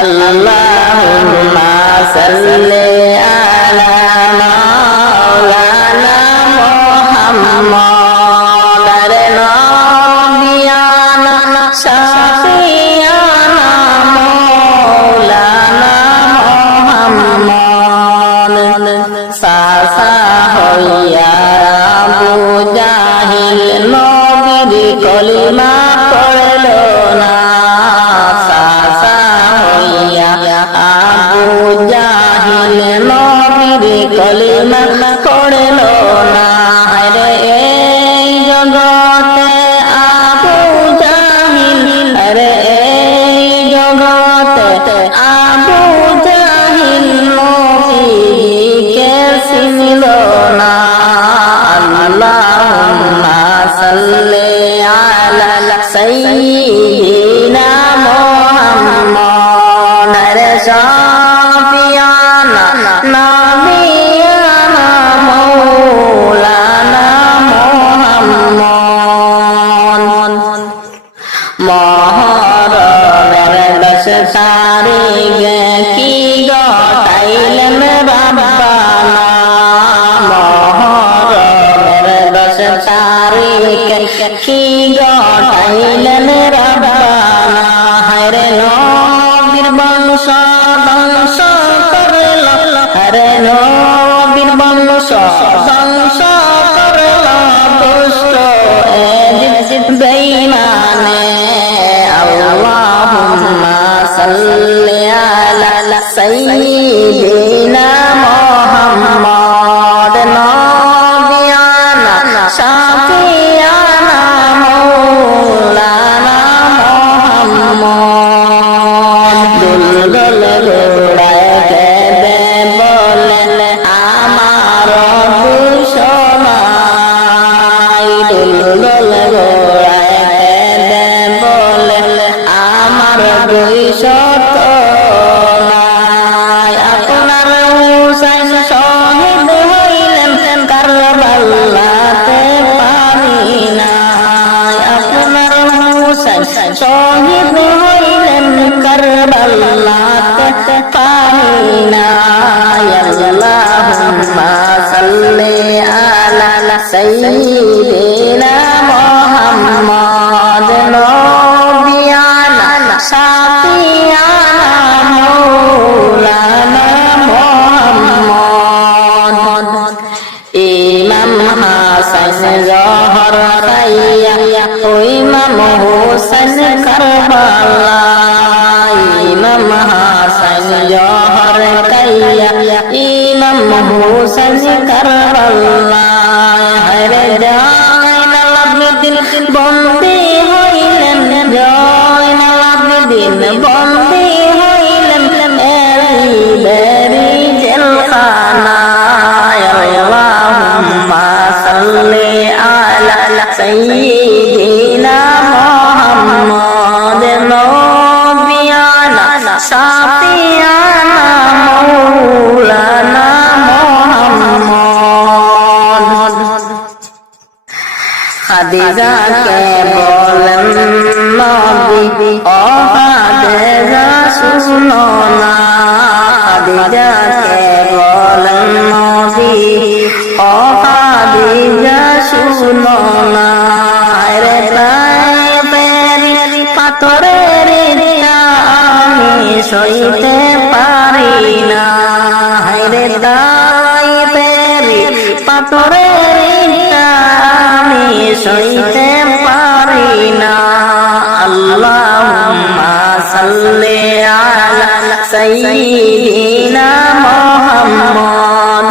আল্লাহুম্মা সাল্লি আলা মাওলানা মুহাম্মদ রে নবিয়ানা শাফিয়ানা মাওলানা মুহাম্মদ সাসা হইয়া আবু জাহিল নবীর কলিমা পড়লো না সাসা হইয়া আবু জাহিল নবীর কলিমা পড়লো না রে এই জগতে আবু জাহিল রে এই জগতে আবু জাহিল নবীকে চিনল না আল্লাহুম্মা সাল্লি আলা সাইয়্যিদিনা মুহাম্মদ রে শাফিয়ানা নবিয়ানা মাওলানা মুহাম্মদ মহরমের 10 তারিখে কি ঘটাইলেন রাব্বানা মহরমের 10 তারিখে কি ঘটাইলেন রাব্বানা হরে নবীর বংশ ধ্বংস করল হরে নবীর বংশ ধ্বংস করল দুষ্ট ইজিপ্ট বেঈমানে আল্লাহুম্মা সাল্লি আলা সাইয়্যিদিনা মুহাম্মদ নবিয়ানা শাফিয়ানা মাওলানা মুহাম্মদ দুলদুল ঘোড়ায় কেঁদে বলেন আমার দুশমনাই দুলদুল ঘোড়ায় কেঁদে বলেন আমার দুইশত নাই আপনার হুসাইন শহীদ হইলেন কারবালাতে পানি নাই আপনার হুসাইন শহীদ হইলেন কারবালাতে পানি নাই আল্লাহুম্মা সাল্লি আলা সাইয়্যিদিনা মুহাম্মদ নবিয়ানা শাফিয়ানা মাওলানা মুহাম্মদ ইমাম হাসান জহর খাইয়া ইমাম হুসাইন কারবালা ইমাম হাসান জহর খাইয়া ইমাম হুসাইন কারবালা হরে জানাল আবিদিন বন্দী হইলেন জয়নাল আবিদিন বন্দী হইলেন বেরি জেলখানায় আল্লাহুম্মা সাল্লি আলা সাইয়্যিদিনা মুহাম্মদ নবিয়ানা শাফিয়ানা মাওলানা মুহাম্মদ খাদিজাকে বলেন নবী ও খাদিজা শুনো না খাদিজাকে বলেন নবী ও খাদিজা শুনো না রে তাইপেরি পাথরের আমি সইতে পারি না রে তাইপেরি পাথরের আমি সইতে পারি না আল্লাহুম্মা সাল্লি আলা সাইয়্যিদিনা মুহাম্মদ